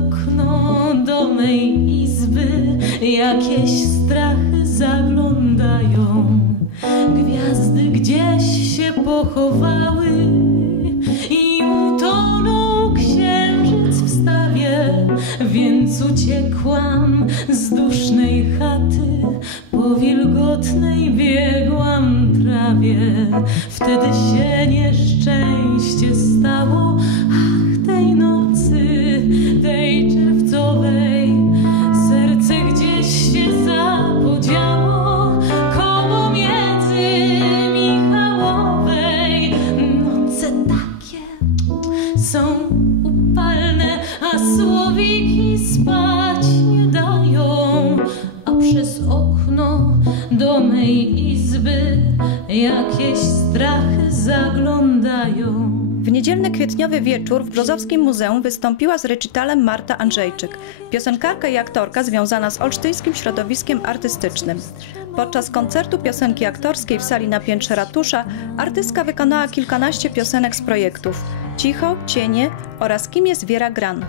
okno do mej izby jakieś strachy zaglądają. Gwiazdy gdzieś się pochowały i utonął księżyc w stawie, więc uciekłam z dusznej chaty, po wilgotnej biegłam trawie. Wtedy się nieszczęście stało, zaglądają. W niedzielny kwietniowy wieczór w Brzozowskim Muzeum wystąpiła z recitalem Marta Andrzejczyk, piosenkarka i aktorka związana z olsztyńskim środowiskiem artystycznym. Podczas koncertu piosenki aktorskiej w sali na piętrze ratusza artystka wykonała kilkanaście piosenek z projektów Cicho, Cienie oraz Kim jest Wiera Gran.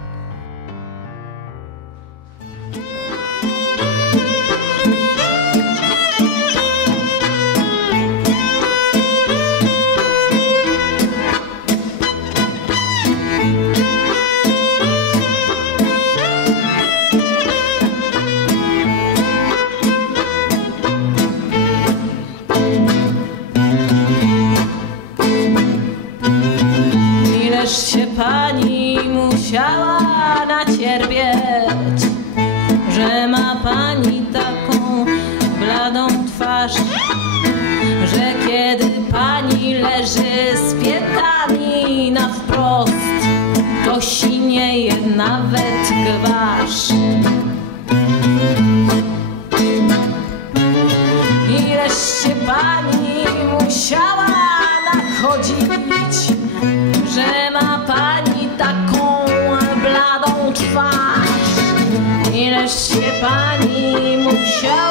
Że kiedy pani leży z piętami na wprost, to sinieje nawet gwarz. Ileż się pani musiała nachodzić, że ma pani taką bladą twarz. Ileż się pani musiała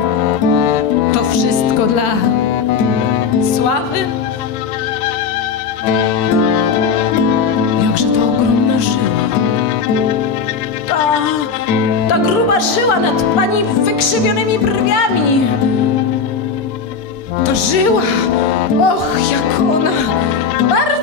to wszystko dla sławy. Jakże to ogromna żyła. Ta, ta gruba żyła nad pani wykrzywionymi brwiami. To żyła, och, jak ona bardzo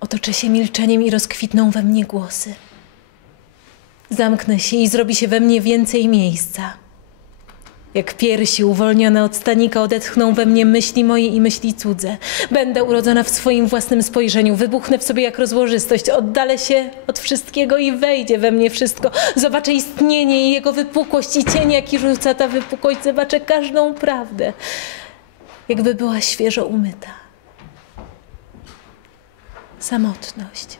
Otoczę się milczeniem i rozkwitną we mnie głosy. Zamknę się i zrobi się we mnie więcej miejsca. Jak piersi uwolnione od stanika odetchną we mnie myśli moje i myśli cudze. Będę urodzona w swoim własnym spojrzeniu, wybuchnę w sobie jak rozłożystość, oddalę się od wszystkiego i wejdzie we mnie wszystko. Zobaczę istnienie i jego wypukłość i cień, jaki rzuca ta wypukłość. Zobaczę każdą prawdę, jakby była świeżo umyta. Samotność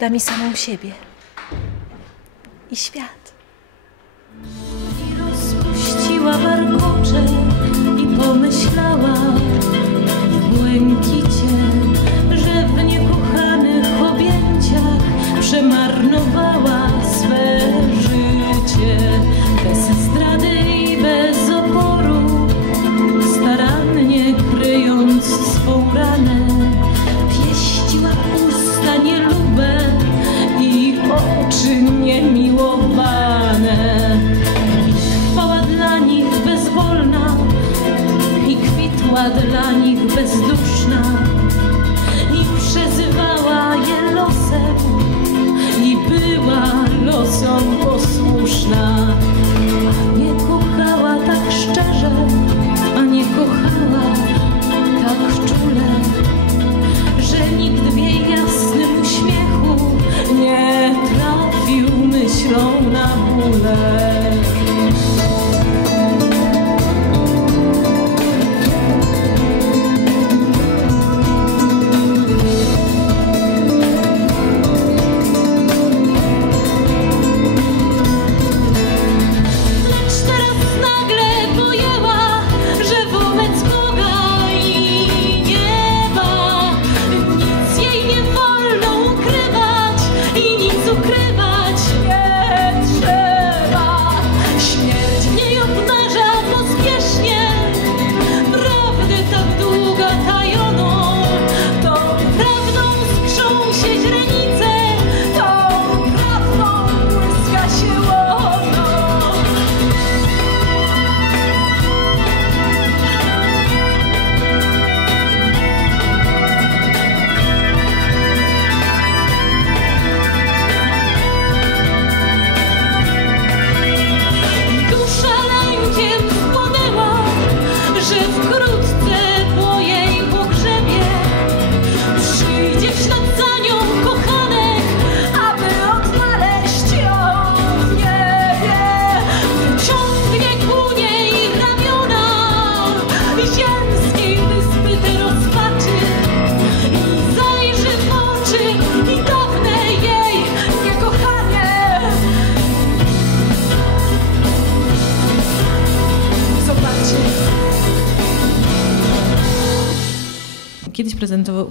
da mi samą siebie i świat. I rozpuściła warkocze i pomyślała błękicie, że w niekochanych objęciach przemarnowała swe życie. tiram na bunda.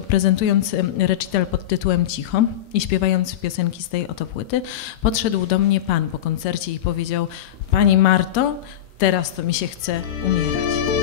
prezentując recital pod tytułem Cicho i śpiewając piosenki z tej oto płyty, podszedł do mnie pan po koncercie i powiedział: Pani Marto, teraz to mi się chce umierać.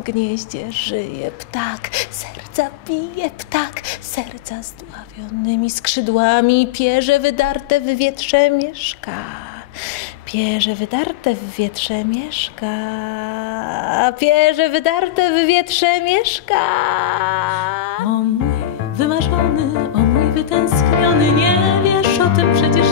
gnieździe żyje ptak, serca bije ptak, serca zdławionymi skrzydłami, pierze wydarte w wietrze mieszka. Pierze wydarte w wietrze mieszka, pierze wydarte w wietrze mieszka. O mój wymarzony, o mój wytęskniony, nie wiesz o tym przecież